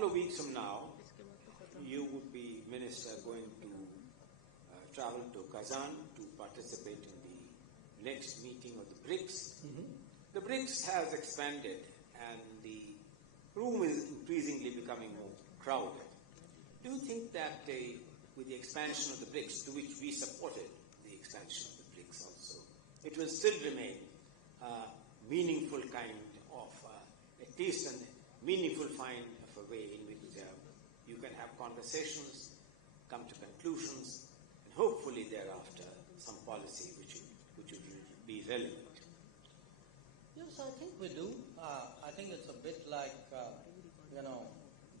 couple of weeks from now, you would be, Minister, going to travel to Kazan to participate in the next meeting of the BRICS. The BRICS has expanded and the room is increasingly becoming more crowded. Do you think that with the expansion of the BRICS, to which we supported the expansion of the BRICS also, it will still remain a meaningful kind of, at least a meaningful kind of a way in which you can have conversations, come to conclusions, and hopefully thereafter some policy which would be relevant? Yes, I think we do. I think it's a bit like,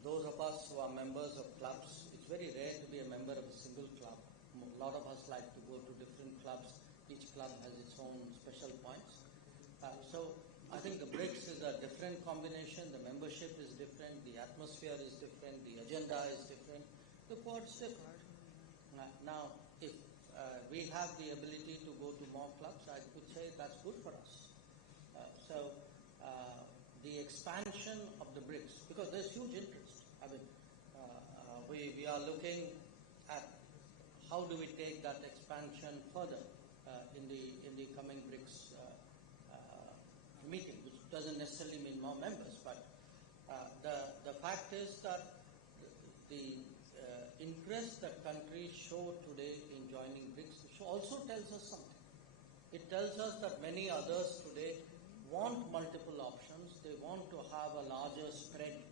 those of us who are members of clubs. It's very rare to be a member of a single club. A lot of us like to go to different clubs. Each club has its own special points. So I think the BRICS is a different combination. The membership is different. The atmosphere is different. The agenda is different. The Quad's different. Now, if we have the ability to go to more clubs, I would say that's good for us. So the expansion of the BRICS, because there's huge interest. I mean, we are looking at how do we take that expansion further in the coming BRICS meeting, which doesn't necessarily mean more members, but the fact is that the interest that countries show today in joining BRICS also tells us something. It tells us that many others today want multiple options. They want to have a larger spread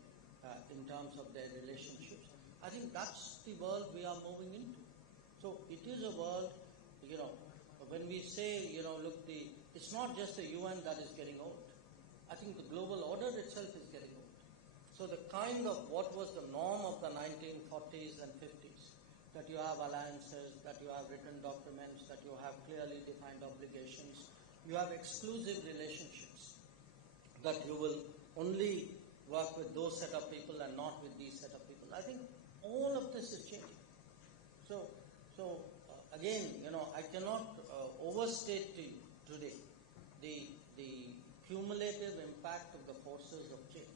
in terms of their relationships. I think that's the world we are moving into. So it is a world, when we say, look, it's not just the UN that is getting old. I think the global order itself is getting old. So the kind of what was the norm of the 1940s and 50s, that you have alliances, that you have written documents, that you have clearly defined obligations, you have exclusive relationships, that you will only work with those set of people and not with these set of people. I think all of this is changing. So again, I cannot overstate to you today the cumulative impact of the forces of change.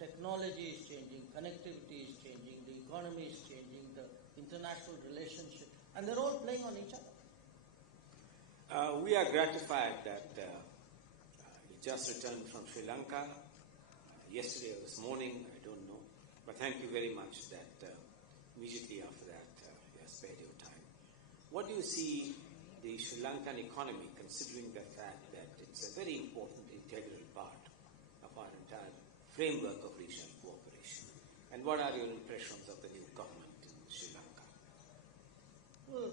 Technology is changing, connectivity is changing, the economy is changing, the international relationship, and they're all playing on each other. We are gratified that you just returned from Sri Lanka yesterday or this morning, I don't know, but thank you very much that immediately after that you have spared your time. What do you see the Sri Lankan economy, considering the fact that it's a very important integral part of our entire framework of regional cooperation? And what are your impressions of the new government in Sri Lanka? Well,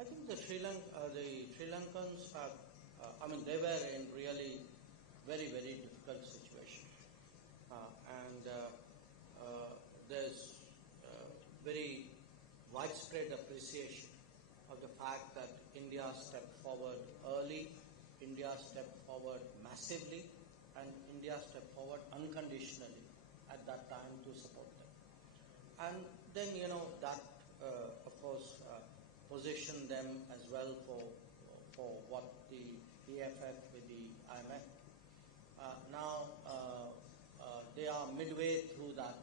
I think the Sri Lankans have, they were in really very, very difficult situation. There's very widespread appreciation of the fact that India stepped forward early, India stepped forward massively, and India stepped forward unconditionally at that time to support them. And then, that, of course, positioned them as well for what the EFF with the IMF. Now they are midway through that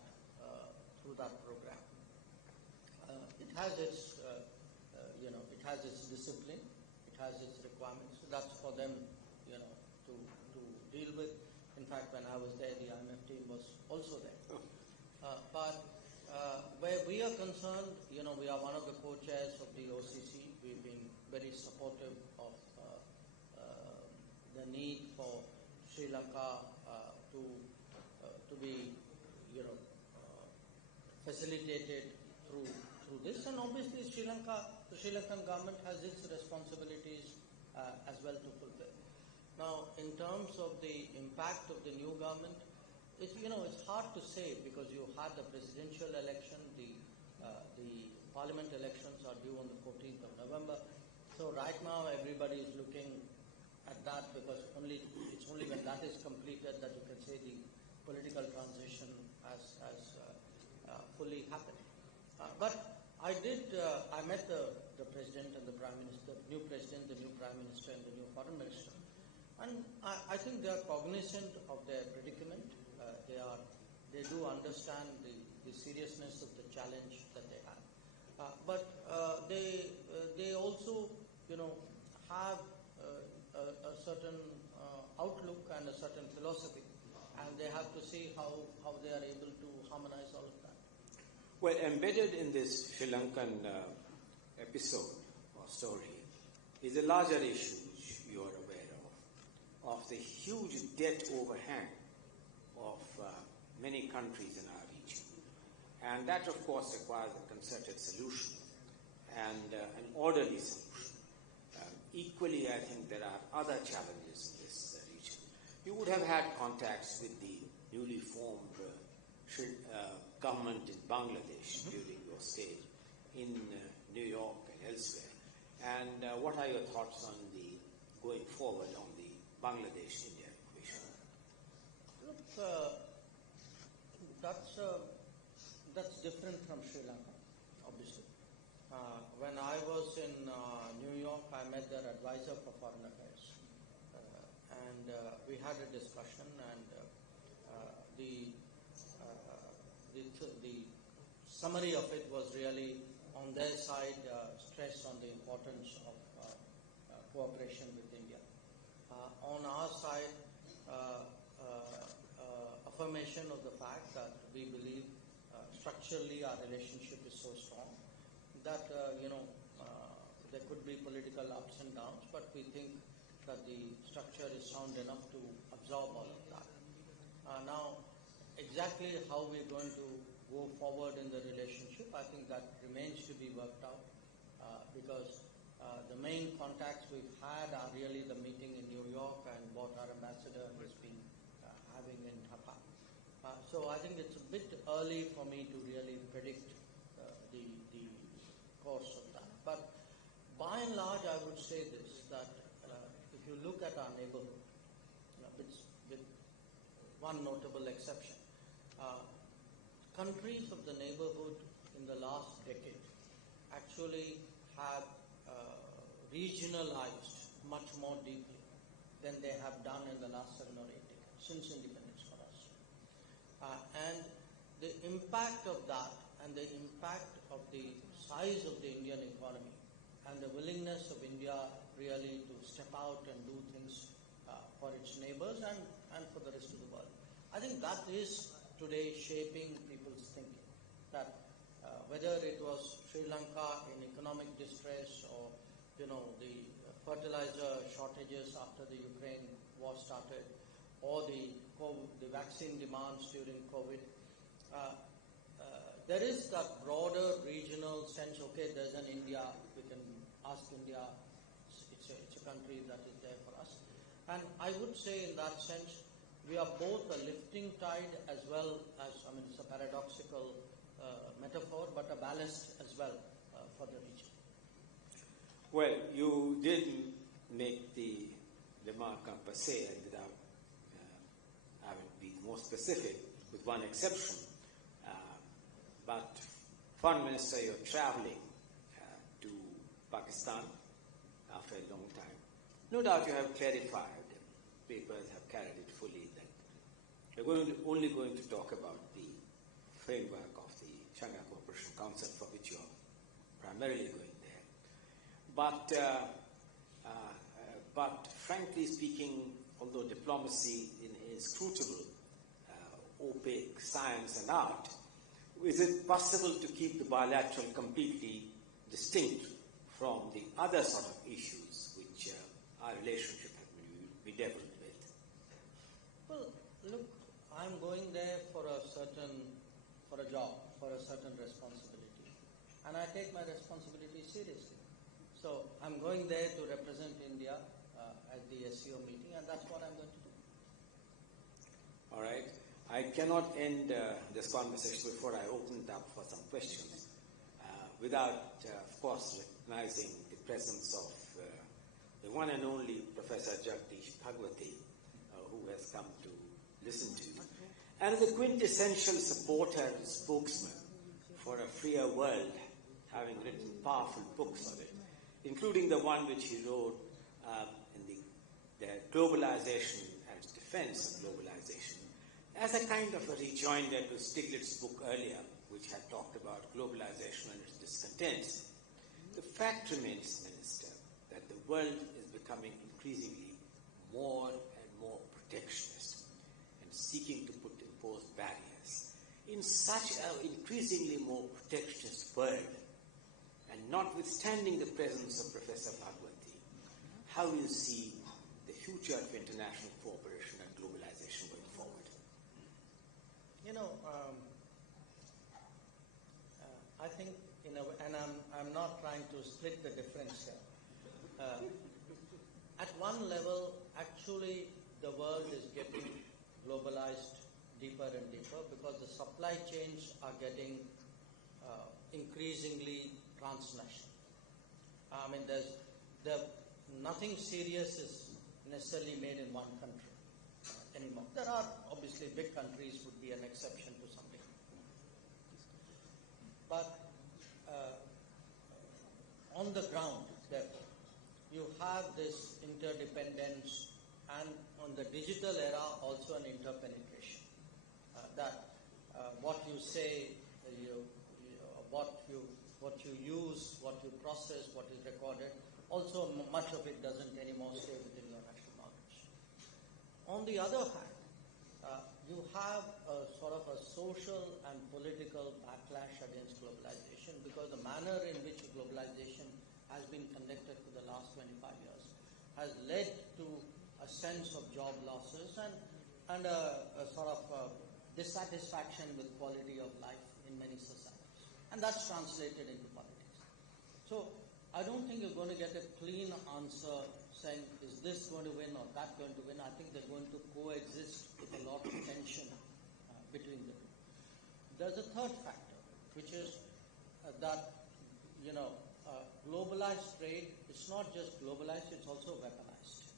program. It has its it has its discipline, it has its requirements. So that's for them to deal with. In fact, when I was there, the IMF team was also there. But where we are concerned, we are one of the co-chairs of the OCC. We've been very supportive of the need for Sri Lanka to be, facilitated through this. And obviously, the Sri Lankan government has its responsibilities as well to fulfill. Now, in terms of the impact of the new government, it's hard to say because you had the presidential election, the parliament elections are due on the 14th of November. So right now everybody is looking at that because it's only when that is completed that you can say the political transition has fully happened. But I met the president and the prime minister, new president, the new prime minister, and the new foreign minister. And I think they are cognizant of their predicament. they do understand the seriousness of the challenge that they have. But they also, have a certain outlook and a certain philosophy, and they have to see how they are able to harmonize all of that. Well, embedded in this Sri Lankan episode or story is a larger issue which you are aware of the huge debt overhang of many countries in our region. And that, of course, requires a concerted solution and an orderly solution. Equally, I think there are other challenges in this region. You would have had contacts with the newly formed government in Bangladesh during your stay in New York and elsewhere. And what are your thoughts on the going forward on the Bangladesh-India equation? Look, that's different from Sri Lanka, obviously. When I was in New York, I met their advisor for foreign affairs, and we had a discussion. And the summary of it was really, on their side, stress on the importance of cooperation with India. On our side, affirmation of the fact that we believe structurally our relationship is so strong that there could be political ups and downs, but we think that the structure is sound enough to absorb all of that. Now, exactly how we're going to go forward in the relationship, I think that remains to be worked out, because the main contacts we've had are really the meeting in New York and what our ambassador has been having in Dhaka. So I think it's a bit early for me to really predict the course of that. But by and large, I would say this, that if you look at our neighborhood, with one notable exception, countries of the neighborhood in the last decade actually have regionalized much more deeply than they have done in the last 7 or 8 decades, since independence for us. And the impact of that and the impact of the size of the Indian economy and the willingness of India really to step out and do things for its neighbors and for the rest of the world. I think that is today shaping people's thinking, that whether it was Sri Lanka in economic distress or the fertilizer shortages after the Ukraine war started, or the vaccine demands during COVID, there is that broader regional sense, okay, there's an India, we can ask India, it's a country that is there for us. And I would say in that sense, we are both a lifting tide as well as, it's a paradoxical metaphor, but a ballast as well for the region. Well, you did make the remark en passé, and without having to be more specific, with one exception. But, Foreign Minister, you're traveling to Pakistan after a long time. No doubt you have clarified, papers have carried it fully, that you're only going to talk about the framework of the Shanghai Cooperation Council, for which you're primarily going there. But frankly speaking, although diplomacy is inscrutable, opaque science and art, is it possible to keep the bilateral completely distinct from the other sort of issues which our relationship has been bedeviled with? Well, look, I'm going there for a job, for a certain responsibility. And I take my responsibility seriously. So I'm going there to represent India at the SCO meeting, and that's what I'm going to do. All right. I cannot end this conversation before I open it up for some questions without, of course, recognizing the presence of the one and only Professor Jagdish Bhagwati, who has come to listen to you, and is a quintessential supporter and spokesman for a freer world, having written powerful books on it, including the one which he wrote in the Globalization and Defense of Globalization, as a kind of a rejoinder to Stiglitz's book earlier, which had talked about globalization and its discontents, the fact remains, Minister, that the world is becoming increasingly more and more protectionist and seeking to impose barriers. In such an increasingly more protectionist world, and notwithstanding the presence of Professor Bhagwati, how do you see the future of international cooperation and globalization going forward? I think, and I'm not trying to split the difference here. At one level, actually, the world is getting globalized deeper and deeper because the supply chains are getting increasingly transnational. I mean, nothing serious is necessarily made in one country anymore. There are obviously big countries would be an exception to something. But on the ground, therefore, you have this interdependence, and on the digital era also an interpenetration. That what you say, what you use, what you process, what is recorded, also much of it doesn't anymore stay within your national knowledge. On the other hand, you have a sort of a social and political backlash against globalization because the manner in which globalization has been conducted for the last 25 years has led to a sense of job losses and a sort of dissatisfaction with quality of life in many societies. And that's translated into politics. So I don't think you're going to get a clean answer saying, is this going to win or that going to win? I think they're going to coexist with a lot of tension between the two. There's a third factor, which is that, globalized trade is not just globalized, it's also weaponized.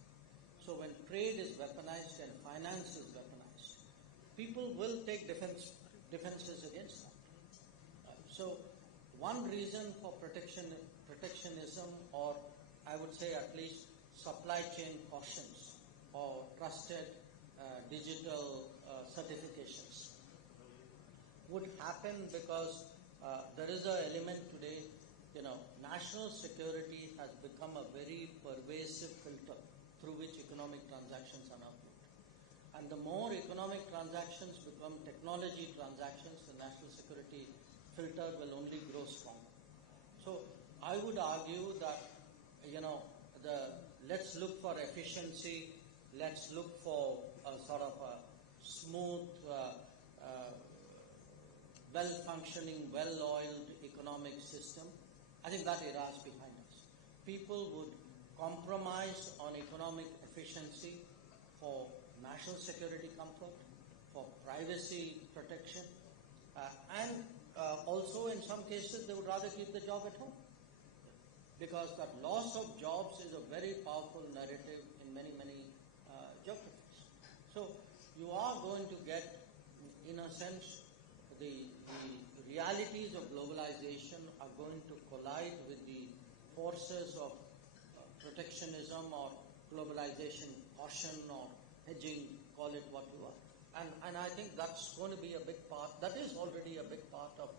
So when trade is weaponized and finance is weaponized, people will take defenses against that. So one reason for protectionism, or I would say at least supply chain cautions or trusted digital certifications would happen because there is an element today, national security has become a very pervasive filter through which economic transactions are now viewed. And the more economic transactions become technology transactions, the national security filter will only grow stronger. So I would argue that, let's look for efficiency, let's look for a sort of a smooth, well-functioning, well-oiled economic system. I think that era is behind us. People would compromise on economic efficiency for national security comfort, for privacy protection, and also in some cases they would rather keep the job at home. Because that loss of jobs is a very powerful narrative in many, many geographies. So you are going to get, in a sense, the realities of globalization are going to collide with the forces of protectionism or globalization caution or hedging, call it what you are. And I think that's going to be a big part, that is already a big part of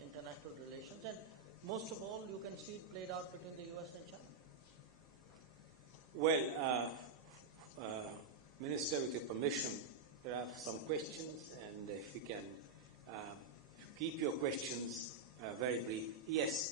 international relations. And most of all, you can see it played out between the US and China. Well, Minister, with your permission, there are some questions, and if we can keep your questions very brief. Yes.